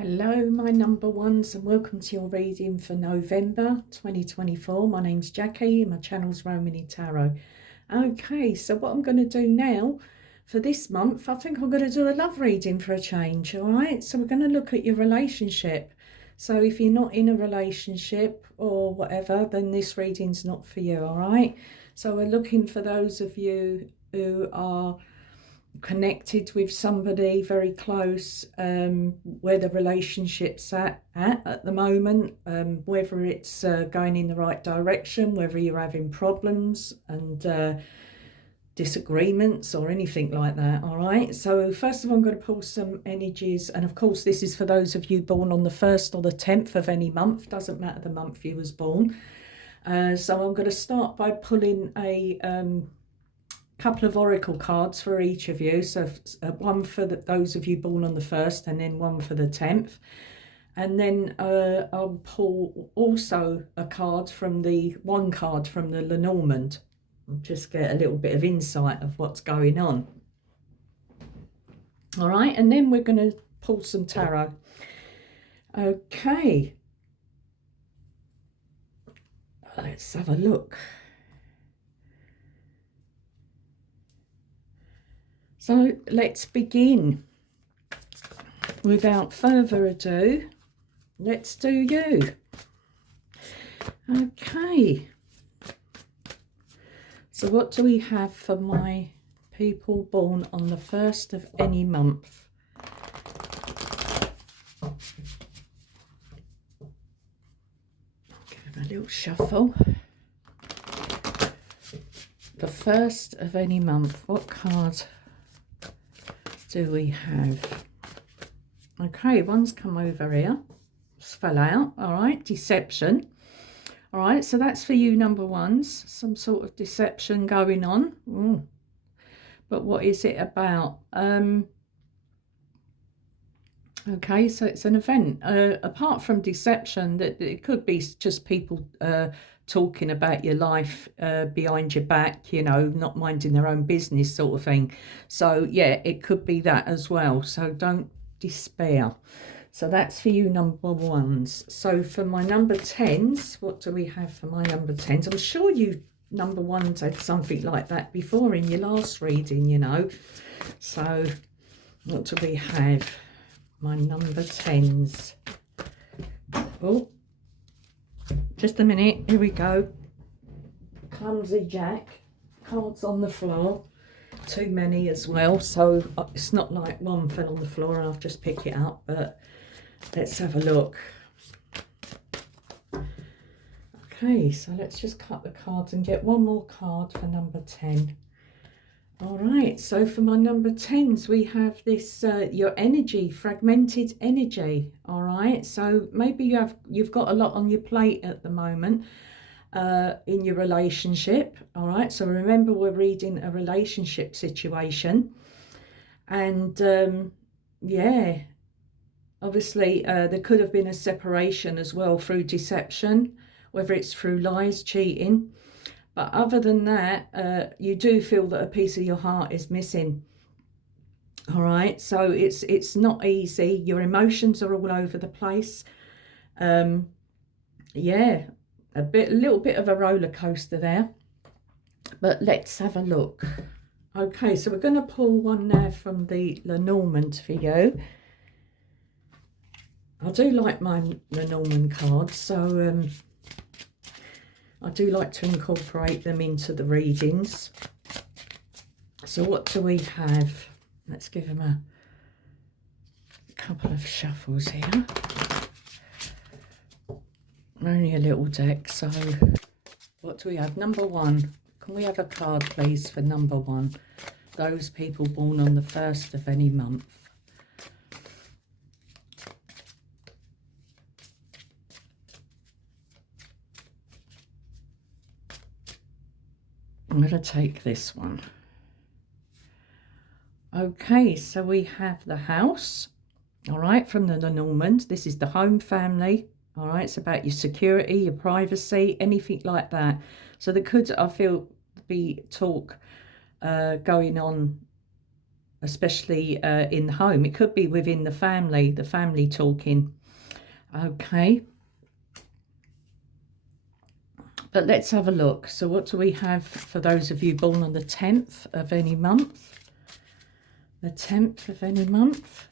Hello, my number ones, and welcome to your reading for November 2024. My name's Jackie, and my channel's Romany Tarot. Okay, so what I'm going to do now for this month, I think I'm going to do a love reading for a change, all right? So we're going to look at your relationship. So if you're not in a relationship or whatever, then this reading's not for you, all right? So we're looking for those of you who are connected with somebody very close, where the relationship's at the moment, whether it's going in the right direction, whether you're having problems and disagreements or anything like that. All right, so first of all I'm going to pull some energies, and of course this is for those of you born on the 1st or the 10th of any month, doesn't matter the month you was born. So I'm going to start by pulling a couple of oracle cards for each of you, so one for those of you born on the 1st and then one for the 10th, and then I'll pull also a card from the Lenormand and just get a little bit of insight of what's going on. All right, and then we're going to pull some tarot. Okay, let's have a look. So let's begin. Without further ado, let's do you. Okay. So what do we have for my people born on the 1st of any month? Give it a little shuffle. The 1st of any month. What card do we have? Okay, one's come over here. Just fell out. All right, deception. All right, so that's for you, number ones. Some sort of deception going on. Ooh. But what is it about? Okay, so it's an event. Apart from deception, that it could be just people talking about your life behind your back, you know, not minding their own business sort of thing. So yeah, it could be that as well. So don't despair. So that's for you, number ones. So for my number 10s, what do we have for my number 10s? I'm sure you number ones had something like that before in your last reading, you know. So what do we have? My number 10s. Oh, just a minute. Here we go. Clumsy Jack. Cards on the floor. Too many as well. So it's not like one fell on the floor and I'll just pick it up. But let's have a look. Okay, so let's just cut the cards and get one more card for number 10. All right, so for my number 10s, we have this, your energy, fragmented energy. All right, so maybe you've got a lot on your plate at the moment in your relationship. All right, so remember we're reading a relationship situation. And yeah, obviously there could have been a separation as well through deception, whether it's through lies, cheating. But other than that, you do feel that a piece of your heart is missing. All right, so it's not easy. Your emotions are all over the place. Yeah, a little bit of a roller coaster there. But let's have a look. Okay, so we're going to pull one now from the Lenormand for you. I do like my Lenormand cards, so I do like to incorporate them into the readings. So what do we have? Let's give them a couple of shuffles here. Only a little deck, so what do we have? Number 1. Can we have a card, please, for number 1? Those people born on the 1st of any month. I'm going to take this one. Okay, so we have the house, all right, from the Lenormand. This is the home family, all right. It's about your security, your privacy, anything like that. So there could, I feel, be talk going on especially in the home. It could be within the family talking. Okay. But let's have a look. So what do we have for those of you born on the 10th of any month? The 10th of any month.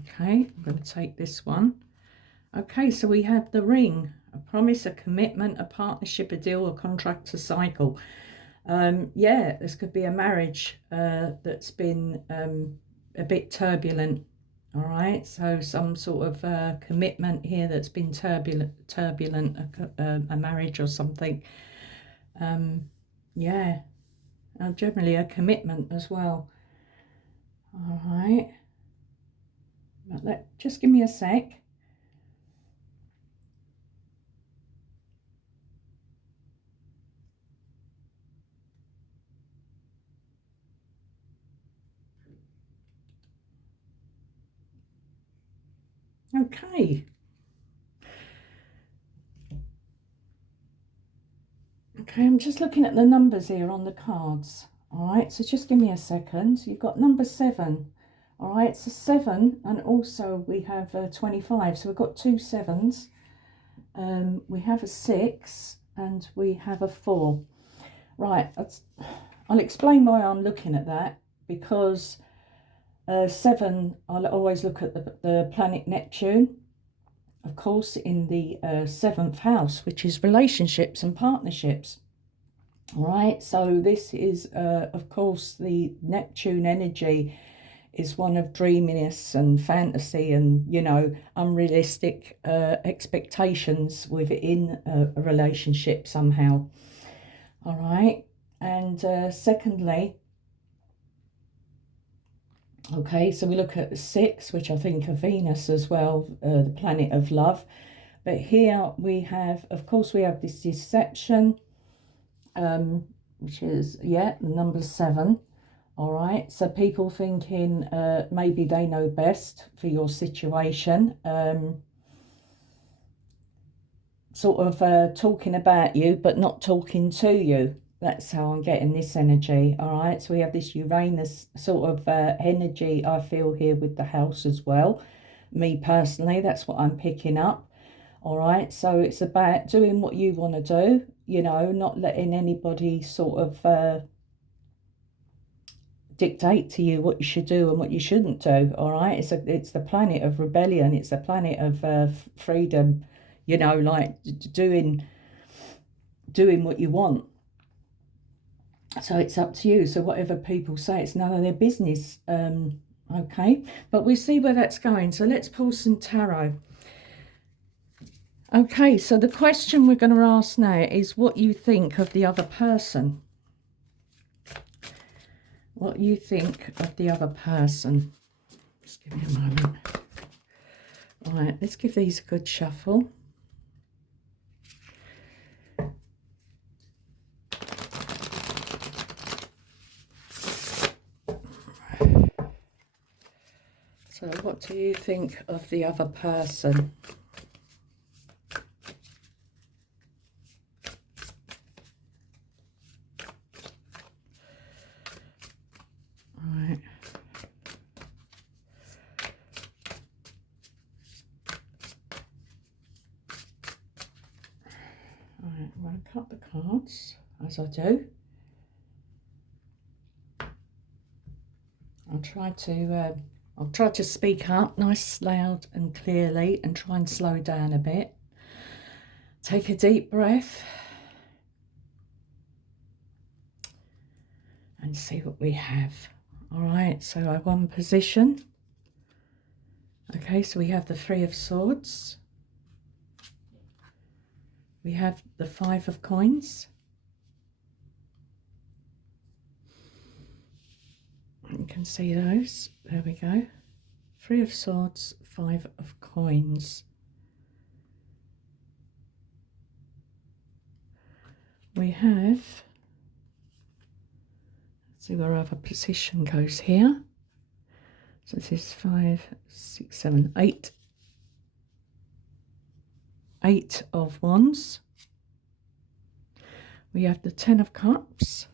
Okay, I'm going to take this one. Okay, so we have the ring, a promise, a commitment, a partnership, a deal, a contract, a cycle. Yeah, this could be a marriage that's been a bit turbulent. All right, so some sort of commitment here that's been turbulent, a marriage or something. Yeah, generally a commitment as well. All right, but just give me a sec. Okay. Okay, I'm just looking at the numbers here on the cards. All right, so just give me a second. You've got number 7. All right, it's a 7, and also we have 25. So we've got 2 7s. We have a 6, and we have a 4. Right, I'll explain why I'm looking at that, because 7, I'll always look at the planet Neptune, of course, in the 7th house, which is relationships and partnerships. All right, so this is, of course, the Neptune energy is one of dreaminess and fantasy and, you know, unrealistic expectations within a relationship somehow. All right, and secondly, okay, so we look at 6, which I think of Venus as well, the planet of love. But here we have, of course, we have this deception, which is, yeah, number 7. All right, so people thinking maybe they know best for your situation, sort of talking about you, but not talking to you. That's how I'm getting this energy. All right, so we have this Uranus sort of energy I feel here with the house as well. Me personally, that's what I'm picking up. All right, so it's about doing what you want to do, you know, not letting anybody sort of dictate to you what you should do and what you shouldn't do. All right, it's the planet of rebellion. It's the planet of freedom, you know, like doing what you want. So it's up to you. So whatever people say, it's none of their business. Okay, but we see where that's going. So let's pull some tarot. Okay, so the question we're going to ask now is what you think of the other person. What you think of the other person. Just give me a moment. All right, let's give these a good shuffle. So what do you think of the other person? Alright, I'm going to cut the cards, as I do. I'll try to speak up nice, loud and clearly and try and slow down a bit. Take a deep breath. And see what we have. Alright, so I won position. Okay, so we have the 3 of Swords. We have the 5 of Coins. You can see those. There we go. 3 of Swords, 5 of Coins. We have, let's see where our other position goes here. So this is 5, 6, 7, 8. 8 of Wands. We have the Ten of Cups.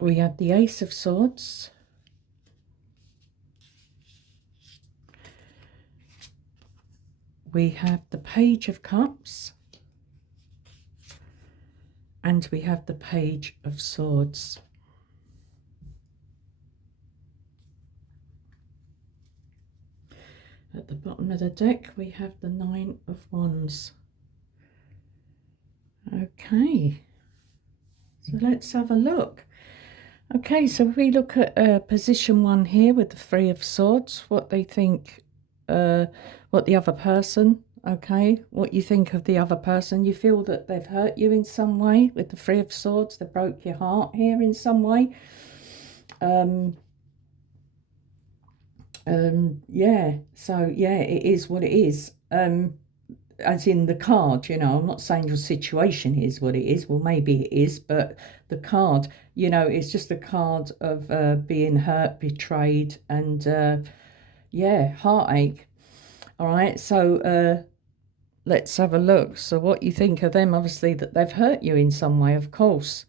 We have the Ace of Swords. We have the Page of Cups. And we have the Page of Swords. At the bottom of the deck, we have the Nine of Wands. Okay, so let's have a look. Okay, so if we look at position 1 here with the Three of Swords, what they think, what the other person, okay, what you think of the other person. You feel that they've hurt you in some way with the Three of Swords. They broke your heart here in some way. Yeah, so yeah, it is what it is. As in the card, you know, I'm not saying your situation is what it is. Well, maybe it is, but the card, you know, it's just a card of being hurt, betrayed, and yeah, heartache. All right, so let's have a look. So what you think of them, obviously, that they've hurt you in some way, of course.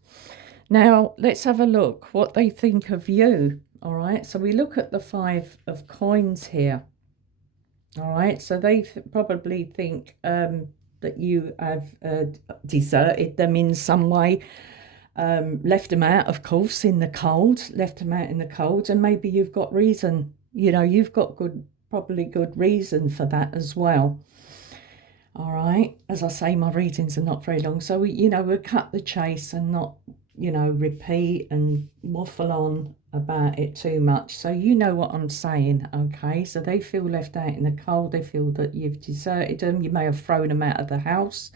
Now, let's have a look what they think of you. All right, so we look at the Five of Coins here. All right, so they probably think that you have deserted them in some way, left them out, of course, in the cold, and maybe you've got reason, you know, you've got probably good reason for that as well. All right, as I say, my readings are not very long, so we'll cut the chase and not, repeat and waffle on about it too much. So you know what I'm saying, okay? So they feel left out in the cold. They feel that you've deserted them. You may have thrown them out of the house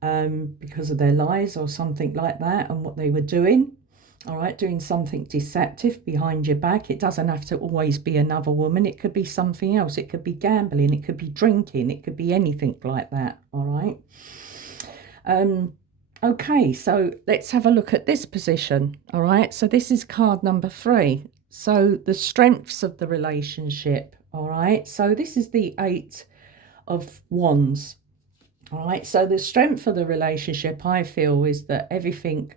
because of their lies or something like that, and what they were doing. All right, doing something deceptive behind your back. It doesn't have to always be another woman. It could be something else. It could be gambling. It could be drinking. It could be anything like that. All right. Okay, so let's have a look at this position. All right, so this is card number 3. So the strengths of the relationship. All right, so this is the Eight of Wands. All right, so the strength of the relationship, I feel, is that everything,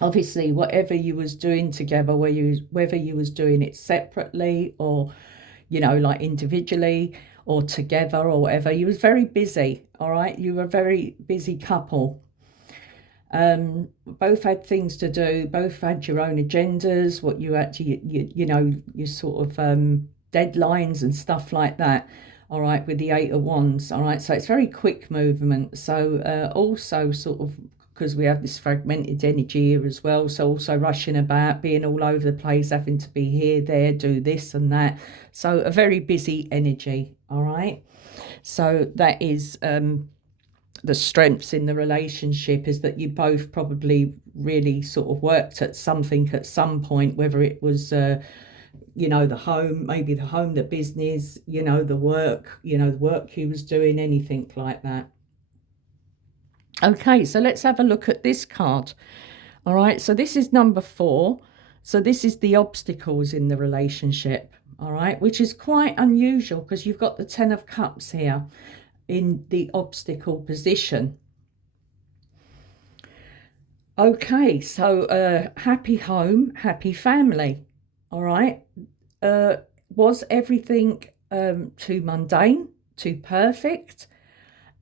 obviously, whatever you was doing together, whether you was doing it separately or, like individually or together or whatever, you was very busy. All right, you were a very busy couple. Both had things to do, both had your own agendas, what you actually, your sort of deadlines and stuff like that. All right, with the Eight of Wands. All right, so it's very quick movement. So also sort of, because we have this fragmented energy here as well, so also rushing about, being all over the place, having to be here, there, do this and that. So a very busy energy. All right, so that is the strengths in the relationship, is that you both probably really sort of worked at something at some point, whether it was the home, maybe the home, the business, the work, the work he was doing, anything like that. Okay, so let's have a look at this card. All right, so this is number 4. So this is the obstacles in the relationship. All right, which is quite unusual because you've got the Ten of Cups here in the obstacle position. Okay, so happy home, happy family. All right, was everything too mundane, too perfect?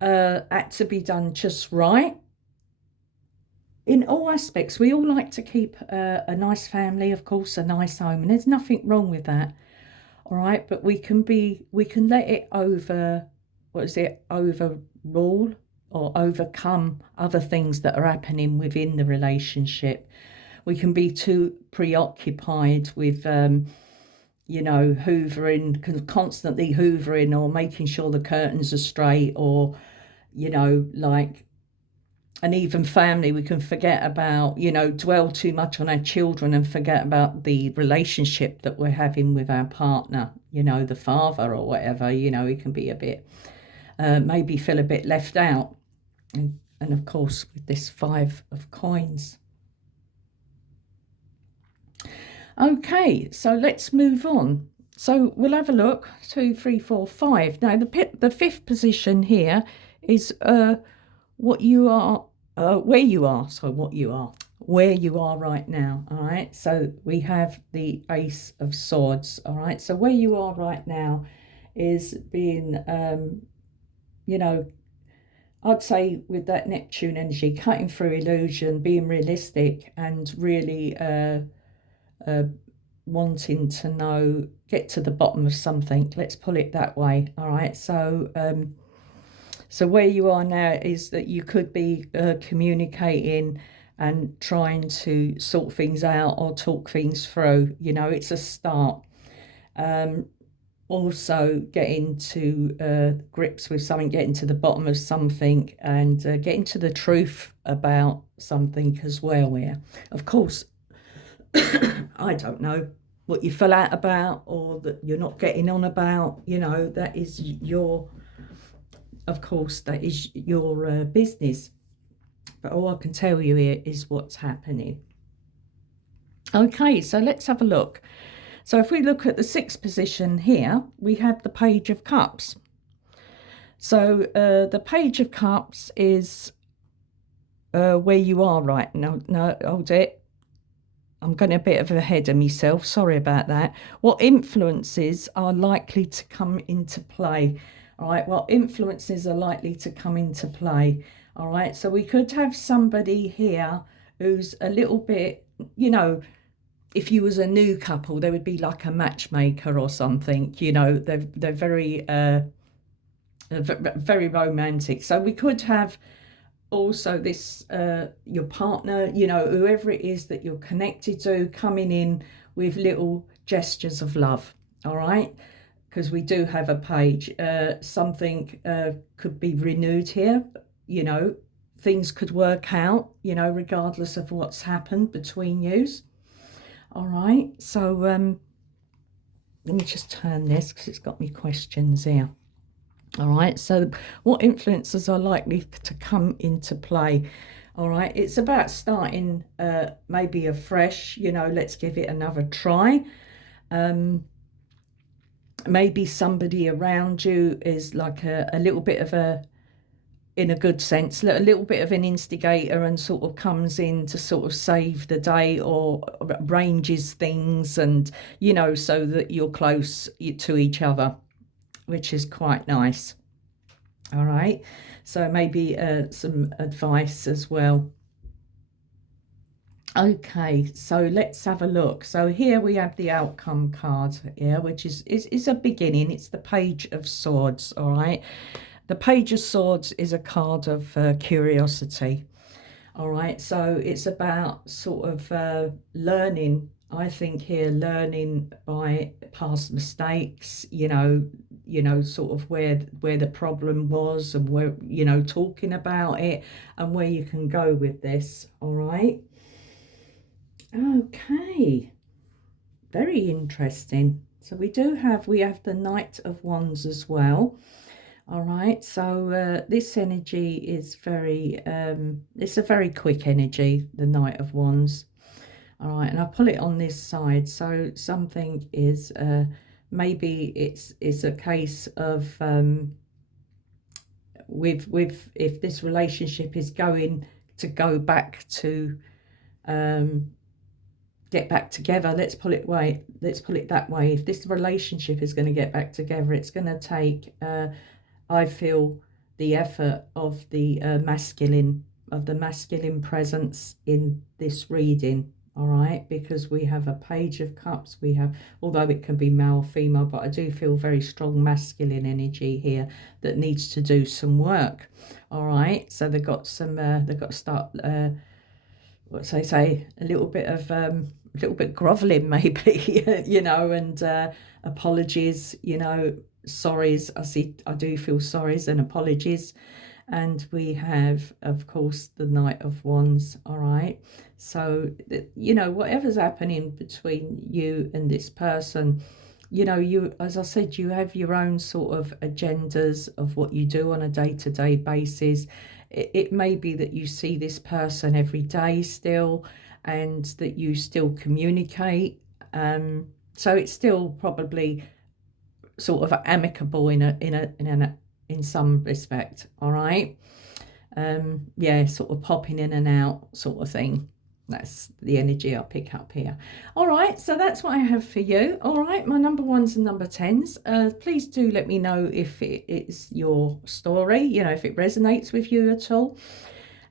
Had to be done just right? In all aspects, we all like to keep a nice family, of course, a nice home, and there's nothing wrong with that. All right, but we can let it overrule or overcome other things that are happening within the relationship. We can be too preoccupied with hoovering, constantly hoovering, or making sure the curtains are straight, or and even family, we can forget about, dwell too much on our children and forget about the relationship that we're having with our partner, the father or whatever. He can be a bit, maybe feel a bit left out. And of course, with this Five of Coins. Okay, so let's move on. So we'll have a look. 2, 3, 4, 5. Now, the 5th position here is what you are, where you are, so what you are, where you are right now. All right, so we have the Ace of Swords. All right, so where you are right now is being, you know, I'd say with that Neptune energy, cutting through illusion, being realistic, and really uh, wanting to know, get to the bottom of something. Let's put it that way. All right, so where you are now is that you could be communicating and trying to sort things out or talk things through. You know, it's a start. Also getting to grips with something, getting to the bottom of something, and getting to the truth about something as well. Yeah, of course, I don't know what you fell out about or that you're not getting on about. You know, that is your, of course, that is your business. But all I can tell you here is what's happening. Okay, so let's have a look. So if we look at the sixth position here, we have the Page of Cups. So the Page of Cups is where you are right now. No, hold it. I'm going a bit of ahead of myself. Sorry about that. What influences are likely to come into play? All right, what influences are likely to come into play? All right, so we could have somebody here who's a little bit, you know, if you was a new couple, they would be like a matchmaker or something. You know, they're very very romantic. So we could have also this your partner, you know, whoever it is that you're connected to, coming in with little gestures of love. All right, because we do have a page. Something could be renewed here. You know, things could work out. You know, regardless of what's happened between yous. All right, so let me just turn this because it's got me questions here. All right, so what influences are likely to come into play? All right, it's about starting maybe afresh, you know, let's give it another try. Maybe somebody around you is like a little bit of a, in a good sense, a little bit of an instigator and sort of comes in to sort of save the day or arranges things, and, you know, so that you're close to each other, which is quite nice. All right, so maybe some advice as well. Okay, so let's have a look. So here we have the outcome card here, which is a beginning. It's the Page of Swords. All right, the Page of Swords is a card of curiosity. All right, so it's about sort of learning. I think here, learning by past mistakes, you know, sort of where the problem was, and where, you know, talking about it and where you can go with this. All right, okay, very interesting. So we have the Knight of Wands as well. All right, so this energy is very it's a very quick energy, the Knight of Wands. All right, and I pull it on this side, so something is maybe it's a case of with if this relationship is going to go back to get back together, let's pull it that way. If this relationship is going to get back together, it's going to take I feel, the effort of the masculine presence in this reading. All right, because we have a Page of Cups, we have, although it can be male or female, but I do feel very strong masculine energy here that needs to do some work. All right, so they've got to start what they say, a little bit groveling maybe, you know, and apologies, you know, sorries. I do feel sorries and apologies. And we have, of course, the Knight of Wands. All right, so you know, whatever's happening between you and this person, you know, you, as I said, you have your own sort of agendas of what you do on a day-to-day basis. It may be that you see this person every day still, and that you still communicate. So it's still probably sort of amicable in in some respect. All right. Yeah, sort of popping in and out sort of thing. That's the energy I pick up here. All right, so that's what I have for you. All right, my number ones and number tens. Please do let me know if it is your story, you know, if it resonates with you at all.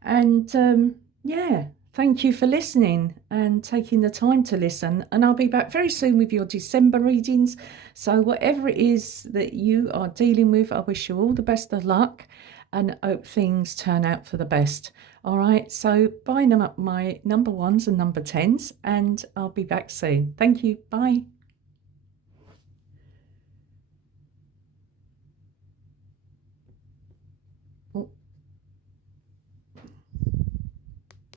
And yeah, thank you for listening and taking the time to listen. And I'll be back very soon with your December readings. So whatever it is that you are dealing with, I wish you all the best of luck and hope things turn out for the best. All right, so bye, my number ones and number tens, and I'll be back soon. Thank you. Bye.